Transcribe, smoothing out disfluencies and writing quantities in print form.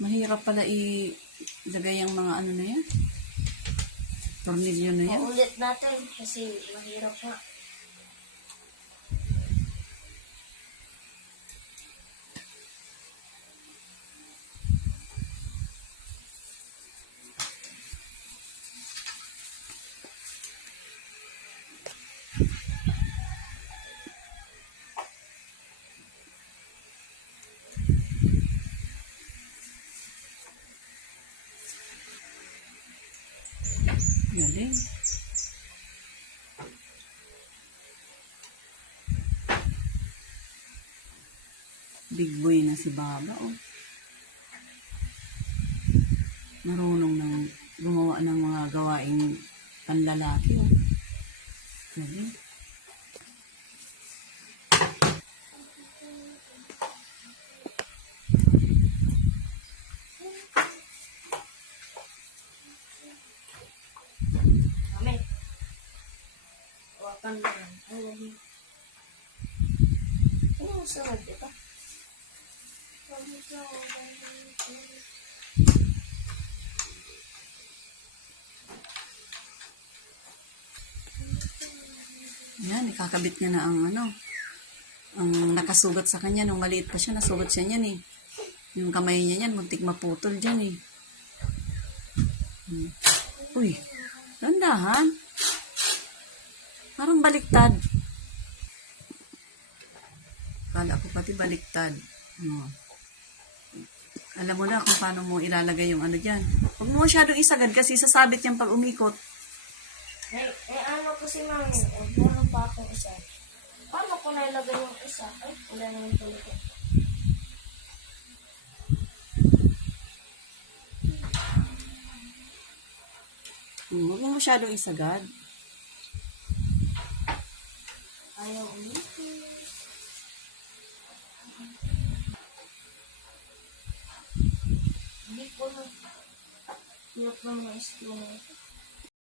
Mahirap pala ilagay ang mga ano na yan. Tornilyo na yan. Paulit natin kasi mahirap nga. Galing. Big boy na si Baba, oh. Marunong nang gumawa ng mga gawaing panlalaki, oh. Galing. Kami. Wakan mo yan. Ano yung sunod dito? Yan, ikakabit niya na ang ano, ang nakasugat sa kanya. Nung maliit pa siya, nasugat siya niyan eh. Yung kamay niya yan, muntik maputol dyan eh. Uy, dandahan. Parang baliktad. Kala ko pati baliktad. Oh. Alam mo na kung paano mo ilalagay yung ano dyan. Huwag mo masyadong isagad kasi sasabit yan pag umikot. Ano po si mami? Meron pa akong isa. Paano ko nailagay yung isa? Ay, wala naman talaga. Huwag mo masyadong isagad. Ayaw ulitin. Hindi ko na. Hirap naman ang screw na ito.